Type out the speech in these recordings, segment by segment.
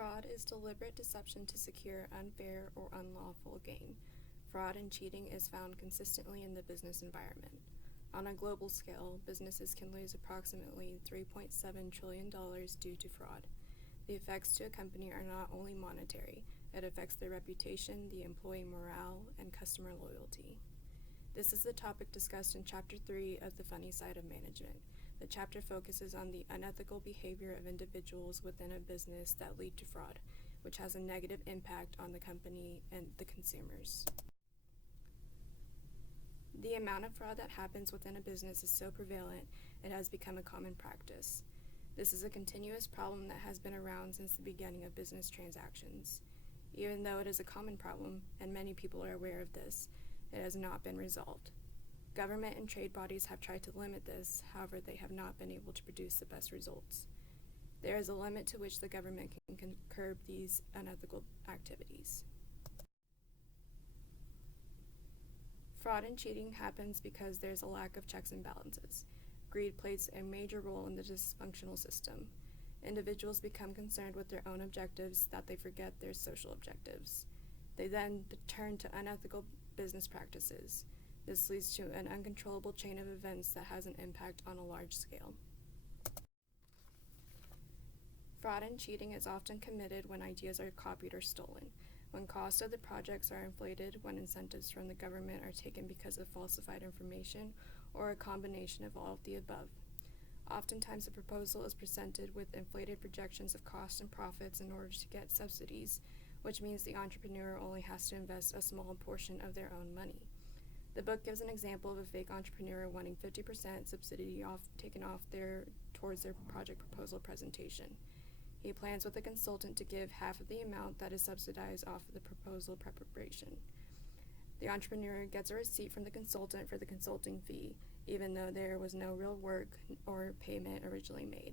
Fraud is deliberate deception to secure unfair or unlawful gain. Fraud and cheating is found consistently in the business environment. On a global scale, businesses can lose approximately $3.7 trillion due to fraud. The effects to a company are not only monetary, it affects their reputation, the employee morale, and customer loyalty. This is the topic discussed in Chapter 3 of The Funny Side of Management. The chapter focuses on the unethical behavior of individuals within a business that lead to fraud, which has a negative impact on the company and the consumers. The amount of fraud that happens within a business is so prevalent, it has become a common practice. This is a continuous problem that has been around since the beginning of business transactions. Even though it is a common problem, and many people are aware of this, it has not been resolved. Government and trade bodies have tried to limit this, however, they have not been able to produce the best results. There is a limit to which the government can curb these unethical activities. Fraud and cheating happens because there's a lack of checks and balances. Greed plays a major role in the dysfunctional system. Individuals become concerned with their own objectives that they forget their social objectives. They then turn to unethical business practices. This leads to an uncontrollable chain of events that has an impact on a large scale. Fraud and cheating is often committed when ideas are copied or stolen, when costs of the projects are inflated, when incentives from the government are taken because of falsified information, or a combination of all of the above. Oftentimes, a proposal is presented with inflated projections of costs and profits in order to get subsidies, which means the entrepreneur only has to invest a small portion of their own money. The book gives an example of a fake entrepreneur wanting 50% subsidy taken off towards their project proposal presentation. He plans with a consultant to give half of the amount that is subsidized off of the proposal preparation. The entrepreneur gets a receipt from the consultant for the consulting fee, even though there was no real work or payment originally made.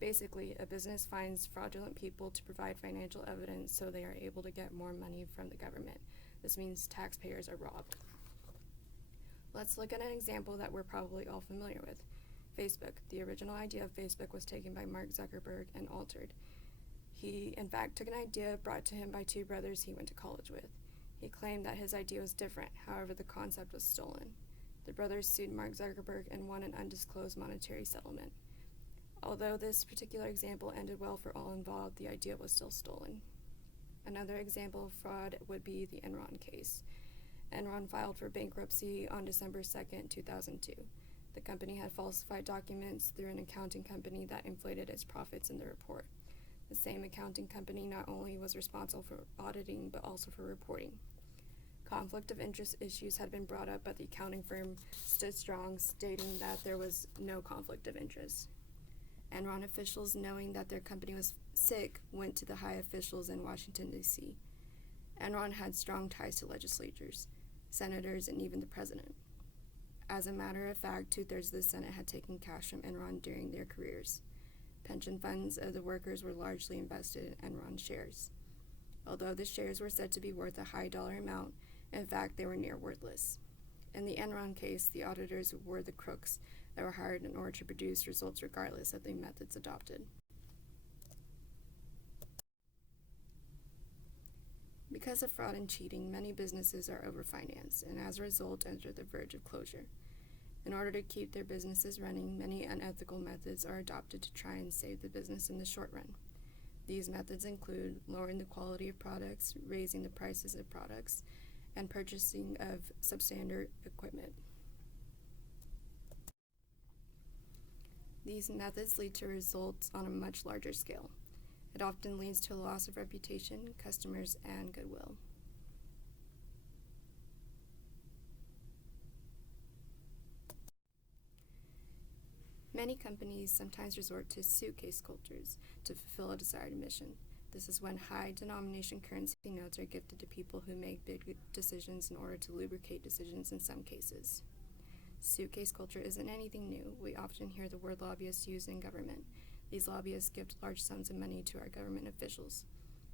Basically, a business finds fraudulent people to provide financial evidence so they are able to get more money from the government. This means taxpayers are robbed. Let's look at an example that we're probably all familiar with. Facebook. The original idea of Facebook was taken by Mark Zuckerberg and altered. He, in fact, took an idea brought to him by two brothers he went to college with. He claimed that his idea was different, however, the concept was stolen. The brothers sued Mark Zuckerberg and won an undisclosed monetary settlement. Although this particular example ended well for all involved, the idea was still stolen. Another example of fraud would be the Enron case. Enron filed for bankruptcy on December 2nd, 2002. The company had falsified documents through an accounting company that inflated its profits in the report. The same accounting company not only was responsible for auditing, but also for reporting. Conflict of interest issues had been brought up, but the accounting firm stood strong, stating that there was no conflict of interest. Enron officials, knowing that their company was sick, went to the high officials in Washington, D.C. Enron had strong ties to legislators, senators, and even the president. As a matter of fact, 2/3 of the Senate had taken cash from Enron during their careers. Pension funds of the workers were largely invested in Enron shares. Although the shares were said to be worth a high dollar amount, in fact, they were near worthless. In the Enron case, the auditors were the crooks that were hired in order to produce results regardless of the methods adopted. Because of fraud and cheating, many businesses are overfinanced and as a result enter the verge of closure. In order to keep their businesses running, many unethical methods are adopted to try and save the business in the short run. These methods include lowering the quality of products, raising the prices of products, and purchasing of substandard equipment. These methods lead to results on a much larger scale. It often leads to a loss of reputation, customers, and goodwill. Many companies sometimes resort to suitcase cultures to fulfill a desired mission. This is when high-denomination currency notes are gifted to people who make big decisions in order to lubricate decisions in some cases. Suitcase culture isn't anything new. We often hear the word lobbyists used in government. These lobbyists give large sums of money to our government officials.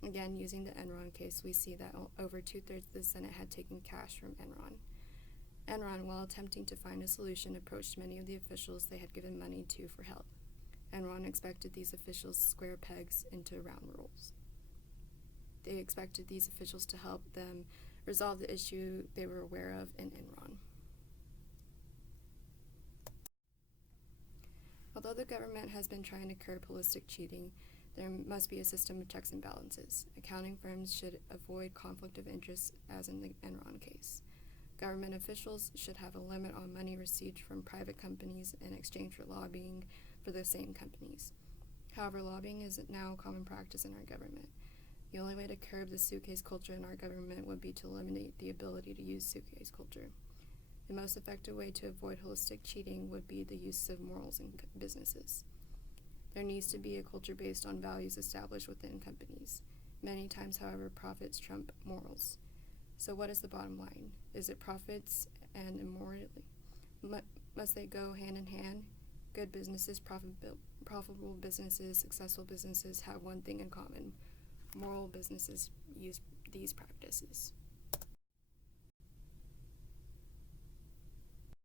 Again, using the Enron case, we see that over 2/3 of the Senate had taken cash from Enron. Enron, while attempting to find a solution, approached many of the officials they had given money to for help. Enron expected these officials square pegs into round holes. They expected these officials to help them resolve the issue they were aware of in Enron. Although the government has been trying to curb holistic cheating, there must be a system of checks and balances. Accounting firms should avoid conflict of interest, as in the Enron case. Government officials should have a limit on money received from private companies in exchange for lobbying for the same companies. However, lobbying is now common practice in our government. The only way to curb the suitcase culture in our government would be to eliminate the ability to use suitcase culture. The most effective way to avoid holistic cheating would be the use of morals in businesses. There needs to be a culture based on values established within companies. Many times, however, profits trump morals. So what is the bottom line? Is it profits and immorality? Must they go hand in hand? Good businesses, profitable businesses, successful businesses have one thing in common. Moral businesses use these practices.